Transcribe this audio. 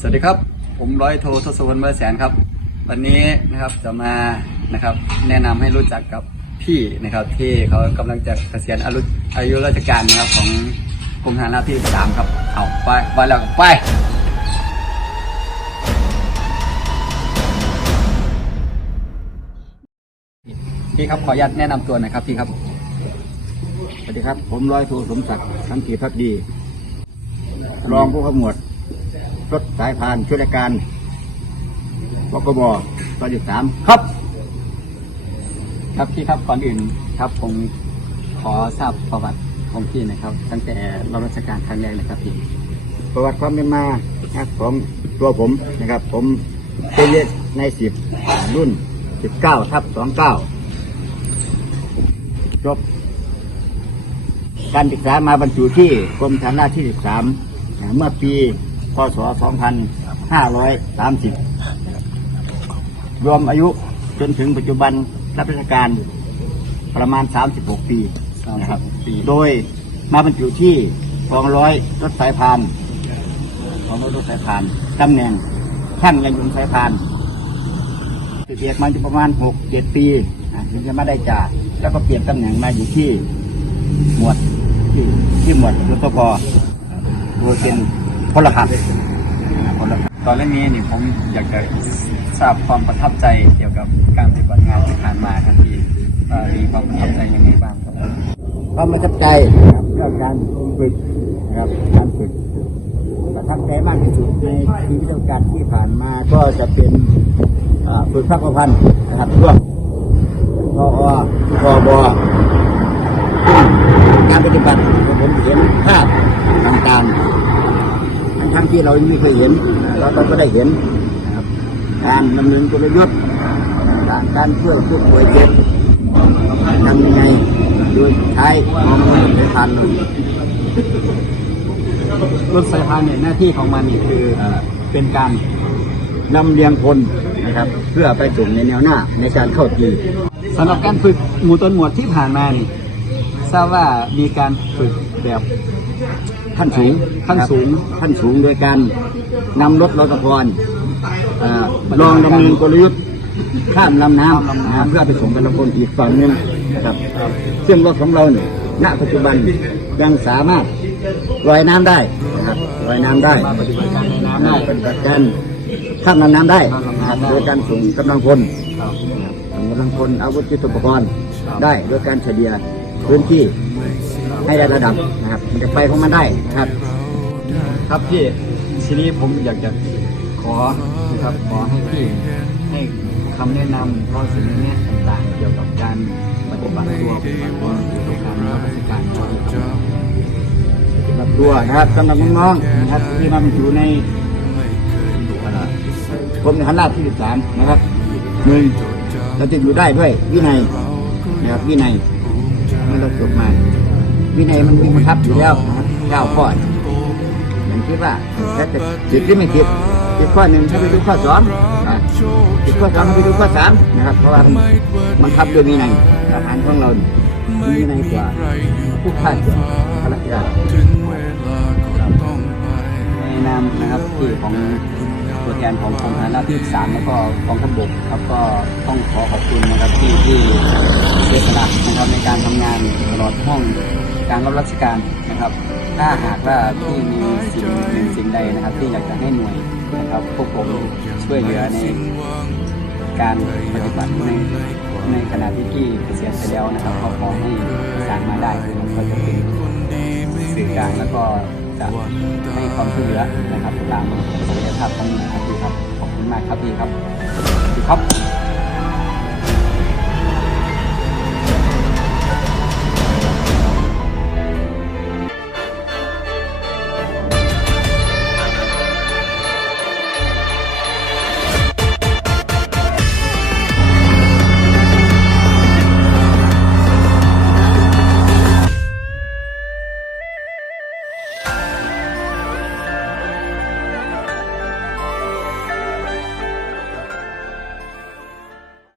สวัสดีครับ ผมร้อยโททศวรรณเมื่อแสนครับ วันนี้นะครับจะมานะครับแนะนำให้รู้จักกับพี่นะครับ ที่เขากำลังจะเกษียณอายุอายุราชการนะครับของกรมทหารราบที่สามครับ เอาไปไปแล้วไปพี่ครับขออนุญาตแนะนำตัวหน่อยครับพี่ครับสวัสดีครับ ผมร้อยโทสมศักดิ์สังกีพักดี รองผู้ขมวด รถสายพานช่วยราชการวกบตอนที่สามครับ ครับพี่ครับก่อนอื่นครับผมขอทราบประวัติของพี่นะครับ ตั้งแต่รับราชการครั้งแรกเลยครับพี่ประวัติความเป็นมาของตัวผมนะครับ ผมเป็นเรียนในสิบรุ่นสิบเก้าทับสองเก้าจบการศึกษามาบรรจุที่กรมฐานราที่สิบสามเมื่อปี ศสองพันห้าร้อยสามสิบรวมอายุจนถึงปัจจุบันรับราชการประมาณ 36 ปีนะครับปีโดยมาบรรจุที่กองร้อยรถสายพานกองร้อยรถสายพานตำแหน่งช่างยานยนต์สายพานเรียกมาอยู่ประมาณ 6-7 ปีนะถึงจะมาได้จ่าแล้วก็เปลี่ยนตำแหน่งมาอยู่ที่หมวดที่ที่หมวดรถกโดยเป็น พลขับพลขับตอนเรื่องนี้นี่ผมอยากจะทราบความประทับใจเกี่ยวกับการปฏิบัติงานที่ผ่านมาครับพี่มีความประทับใจยังไงบ้างครับความประทับใจครับเรื่องการฝึกนะครับการฝึกประทับใจมากที่สุดในชีวิตการที่ผ่านมาก็จะเป็นฝึกภาคพันธ์นะครับช่วงพอพอบซึ่งการปฏิบัติผมเห็นภาพต่างๆ ทั้งที่เราไม่เคยเห็นเราก็ได้เห็นการดำเนินกลยุทธ์การการช่วยผู้ป่วยเจ็บทำยังไงโดยใช้ฮอร์โมนในพันรถไฟฟ้าเนี่ยหน้าที่ของมันนี่คือเป็นการลำเลียงพลนะครับ เพื่อไปส่งในแนวหน้าในการเข้าตีสำหรับการฝึกหมู่ต้นหมวดที่ผ่านมานี่ทราบว่ามีการฝึกแบบ ขั้นสูงขั้นสูงครับขั้นสูงโดยการนำรถรถกระพรอ่อลองดำเนินกลยุทธ์ข้ามลำน้ำเพื่อไปส่งกำลังพลอีกฝั่งหนึงนะครับ ซึ่งรถของเราเนี่ยณปัจจุบันยังสามารถลอยน้ำได้นะครับลอยน้ำได้มาปฏิบัติการในน้ำได้ปฏิบัติการข้ามลำน้ำได้โดยการส่งกำลังพลส่งกำลังพลอาวุธยุทโธปกรณ์ได้โดยการเฉลี่ยพื้นที่ ให้ได้ระดับนะครับมันจะไปของมันได้นะครับ ครับพี่ทีนี้ผมอยากจะขอนะครับขอให้พี่ให้คำแนะนำข้อเสนอแนะต่างๆ เกี่ยวกับการปฏิบัติตัวปฏิบัติตัวเกี่ยวกับการรับราชการครับสำหรับตัวนะครับสำหรับน้องๆนะครับที่มาบรรจุในกรมฐานรที่สิบสามนะครับหนึ่งเราจะอยู่ได้ด้วยวินัยนะครับวินัยเมื่อเราจบมา วินัยมันมีบังคับอยู่แล้วนะครับเก้าข้อผมคิดว่าถ้าจะผิดหรือไม่ผิดผิดข้อหนึ่งให้ไปดูข้อสองอะผิดข้อสองให้ไปดูข้อสามนะครับ เพราะว่ามันบังคับด้วยวินัยทหารของเรามีวินัยกว่าผู้ข้าราชการข้าราชการในนามนะครับที่ของ ตัวแทนของกรมทหารราบที่สามแล้วก็กองทัพบกครับก็ต้องขอขอบคุณนะครับที่ที่เสียสละนะครับในการทำงานตลอดห้องการรับราชการนะครับ ถ้าหากว่าที่มีสิ่งหนึ่งสิ่งใดนะครับ ที่อยากจะให้หน่วยนะครับพวกผมช่วยเหลือในการปฏิบัติในในขณะที่พี่เกษียณไปแล้วนะครับก็ขอให้สารมาได้นะครับก็จะเป็นสื่อกลางแล้วก็ จะให้ความช่วยเหลือนะครับตามศักยภาพของหน่วยครับพี่ครับขอบคุณมากครับพี่ครับสวัสดีครับ